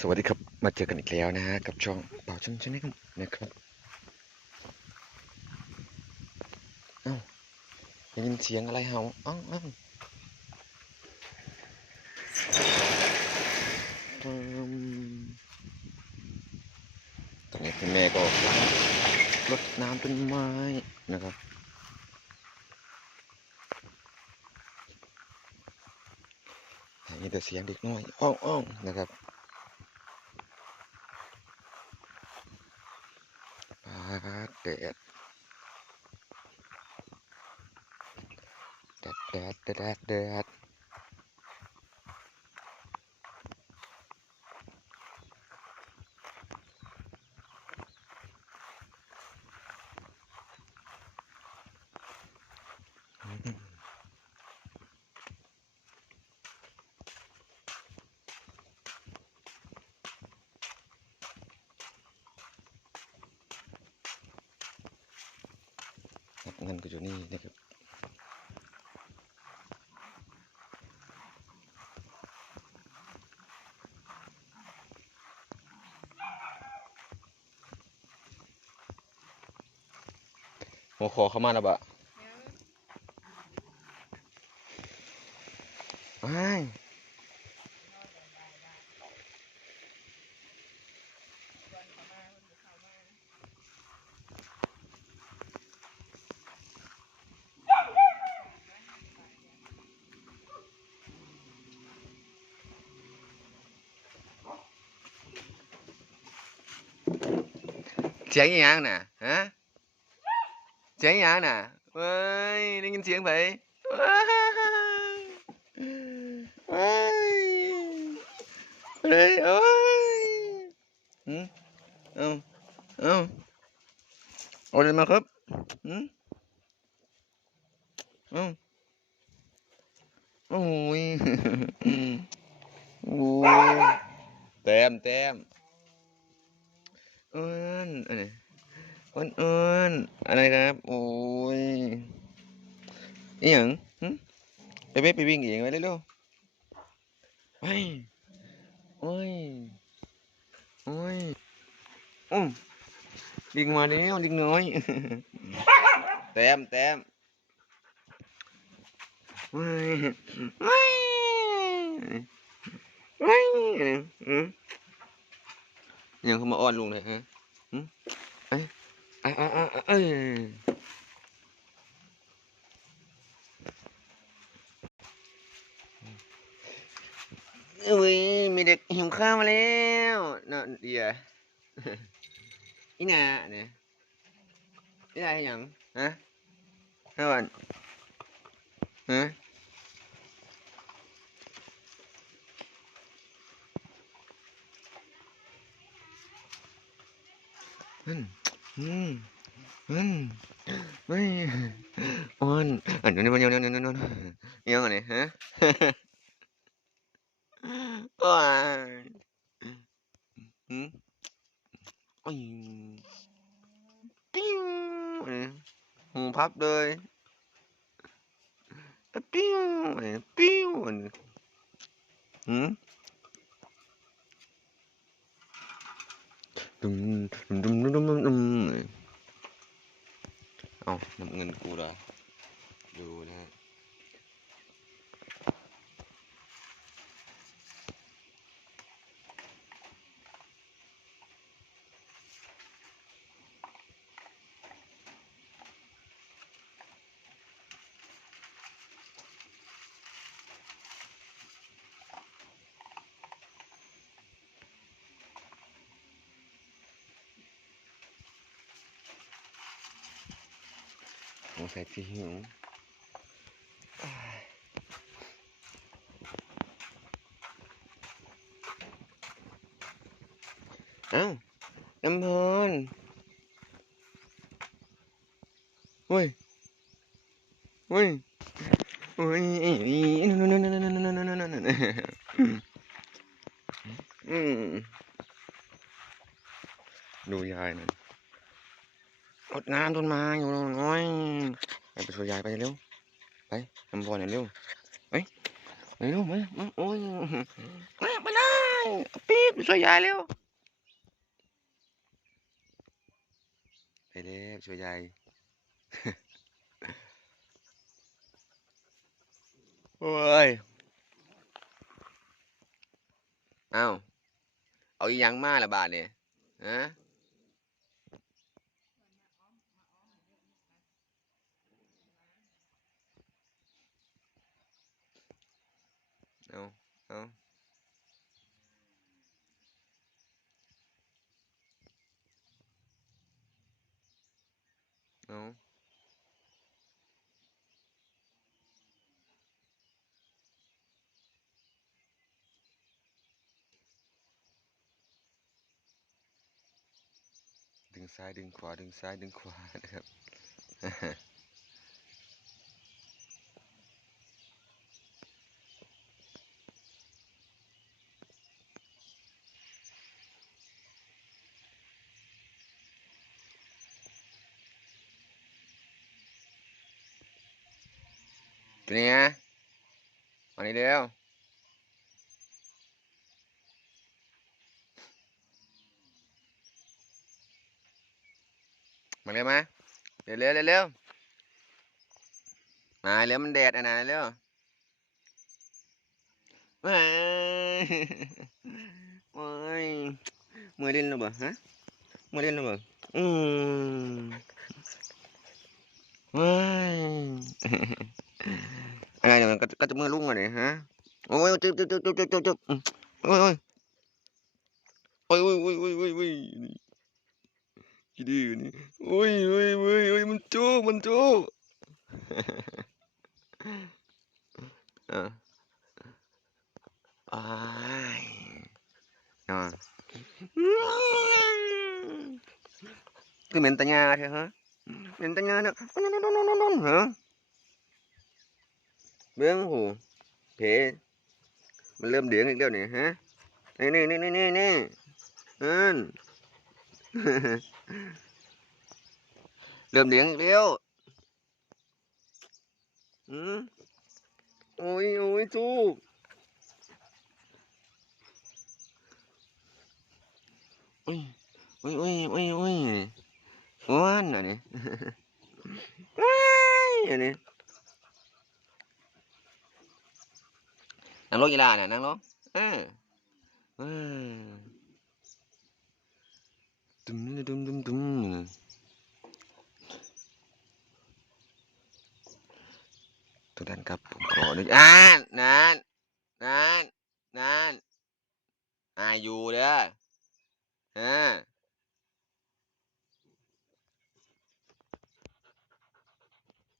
สวัสดีครับ มาเจอกันอีกแล้วนะฮะกับช่องเป่าชันชนะครับนะครับเอ้าได้ยินเสียงอะไรเห่าอ้าเอ้อืมตอนนี้คุณแม่ก็รดน้ำต้นไม้นะครับมีแต่เสียงเด็กน้อยอ้องอ้องนะครับปาด แดดแดดแดดแดดแดด เงินก็อยู่นี่นะครับหัวคอเข้ามาแล้วบะ chén nhà nè, hả? Chén nhà nè. Ơi đi nhìn chén vậy. Ơi đây ơi ừ ừ ừ. Ôi, lên mà khớp. Ừ. Ừ. Ui. Ui tem tem อ้ยหืมเอ้าเอ้าเอาอะไรมาครับหืมเอ้าโอ้ยโอ้ยแต้มแต้มอ้วนอะไรอ้วนอ้วนอะไรครับ โอ้ยอีหยังไปเว็บไปวิ่งเองไว้เร็วๆไปโอ้ย โอ้ยอุ้มลิงมาแล้วลิงน้อยแต้มแต้มว้ายว้ายว้ยอืม ยังเขามาอ้อนลุงเลยฮะเอ้ยเอ้ยเอ้ยเอ้ยเอ้ยเอ้ยมีเด็กหิวข้าวมาแล้วน่ะเดียอีน่าเนี่ยอีน่าให้ยังฮะฮะวันฮะ อืมอืมอืมเฮ้ยอ่อนอันนี้มันยังยังยังยังยังอะไรฮะว้ายอืมอ้ยปิ้วเนี่ยหูพับเลยปิ้วเนี่ยปิ้วเนี่ยอืม ดุมดุมดุมดุมดุมดุมเอาน้ำเงินกูละดูนะฮะ สงสัยพี่หิวเอ้าน้ำพรเฮ้ยเฮ้ยเฮ้ยนั่นนั่นนั่นนั่นนั่นนั่นนั่นนั่นอืมดูยายนั่น ร ดน้ำต้นไม้อยู่น้อยไปช่วยยายไปเร็ว ไปน้ำบอลเร็วไปเร็วมามาโอ้ยมาไปเลยปี๊บช่วยยายเร็วไปเร็วช่วยยายโอ้ยเอาเอาอีหยังมาละบาทเนี่ยฮะ เอาเอาเอาดึงซ้ายดึงขวาดึงซ้ายดึงขวานะครับ ตัวนี้นะมานี่เร็วมาเร็วมาเร็วเร็วเร็วเร็วมาเร็วมันแดดอะนะเร็วมาโอ้ยมือเล่นหรือเปล่าฮะมือเล่นหรือเปล่าอืมว้าย อะไรเนี่ยมันก็ก็จะมือลุ่งอะไรฮะโอ้ยจุ๊บจุ๊บจุ๊บจุ๊บจุ๊บจุ๊บโอ้ยโอ้ยโอ้ยโอ้ยโอ้ยโอ้ยโอ้ยโอ้ยนี่กี่ดื้อนี่โอ้ยโอ้ยโอ้ยโอ้ยมันจู้มันจู้อะอ้ายนอนคือเหม็นตะยาเถอฮะเหม็นตะยาเถอะนอนนอนนอนนอนนอน เบื้องหูเพมันเริ่มเดืองอีกแล้วเนี่ยฮะนี่นี่นี่นี่นี่นี่อืนเริ่มเดืองอีกแล้วอืมโอ้ยโอ้ยจูบโอ้ยโอ้ยโอ้ยโอ้ยโอ้ยอ้วนอันนี้ว้ายอันนี้ นั่งลงยีลาน่ะนั่งลงเออเออตุ้มตุ้มตุ้มตุ้มทุกท่านครับผมขออนุญาตนั่นนั่นนั่นอ่าอยู่เด้อเออ